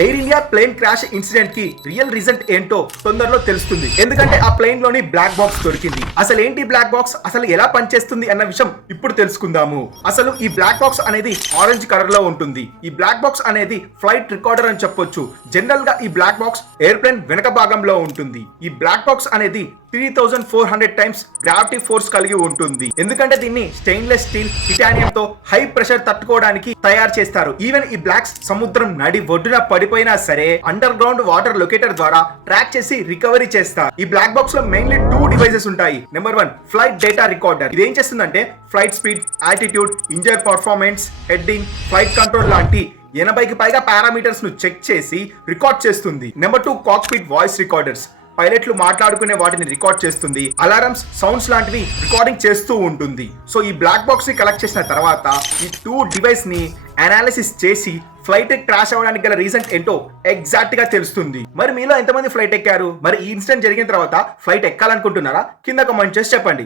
Air India plane crash incident కి real result ఏంటో తొందరలో తెలుస్తుంది. ఎందుకంటే ఆ ప్లేన్ లోని బ్లాక్ బాక్స్ దొరికింది. అసలు ఏంటి బ్లాక్ బాక్స్, అసలు ఎలా పనిచేస్తుంది అన్న విషయం ఇప్పుడు తెలుసుకుందాము. అసలు ఈ బ్లాక్ బాక్స్ అనేది ఆరెంజ్ కలర్ లో ఉంటుంది. ఈ బ్లాక్ బాక్స్ అనేది ఫ్లైట్ రికార్డర్ అని చెప్పొచ్చు. జనరల్ గా ఈ బ్లాక్ బాక్స్ ఎయిర్ప్లేన్ వెనక భాగంలో ఉంటుంది. ఈ బ్లాక్ బాక్స్ అనేది 3400 టైమ్స్ గ్రావిటీ ఫోర్స్ కలిగి ఉంటుంది. ఎందుకంటే దీన్ని స్టెయిన్లెస్ స్టీల్ టిటానియం తో హై ప్రెషర్ తట్టుకోవడానికి తయారు చేస్తారు. ఈవెన్ ఈ బ్లాక్స్ సముద్రం నడి ఒడ్డున పడిపోయినా సరే అండర్ గ్రౌండ్ వాటర్ లొకేటర్ ద్వారా ట్రాక్ చేసి రికవరీ చేస్తారు. ఈ బ్లాక్ బాక్స్ లో మెయిన్లీ 2 డివైసెస్ ఉంటాయి. Number 1 flight data recorder. ఇది ఏం చేస్తుందంటే flight speed, altitude, engine performance, heading, flight control లాంటి 80కి పైగా పారామీటర్స్ ను చెక్ చేసి రికార్డ్ చేస్తుంది. Number 2 cockpit voice recorders. పైలట్లు మాట్లాడుకునే వాటిని రికార్డ్ చేస్తుంది. అలారమ్స్, సౌండ్స్ లాంటివి రికార్డింగ్ చేస్తూ ఉంటుంది. సో ఈ బ్లాక్ బాక్స్ ని కలెక్ట్ చేసిన తర్వాత ఈ 2 డివైస్ ని అనాలిసిస్ చేసి ఫ్లైట్ క్రాష్ అవ్వడానికి గల రీజన్ ఏంటో ఎగ్జాక్ట్ గా తెలుస్తుంది. మరి మీలో ఎంతమంది ఫ్లైట్ ఎక్కారు? మరి ఈ ఇన్సిడెంట్ జరిగిన తర్వాత ఫ్లైట్ ఎక్కాలనుకుంటున్నారా? కింద కామెంట్ చేసి చెప్పండి.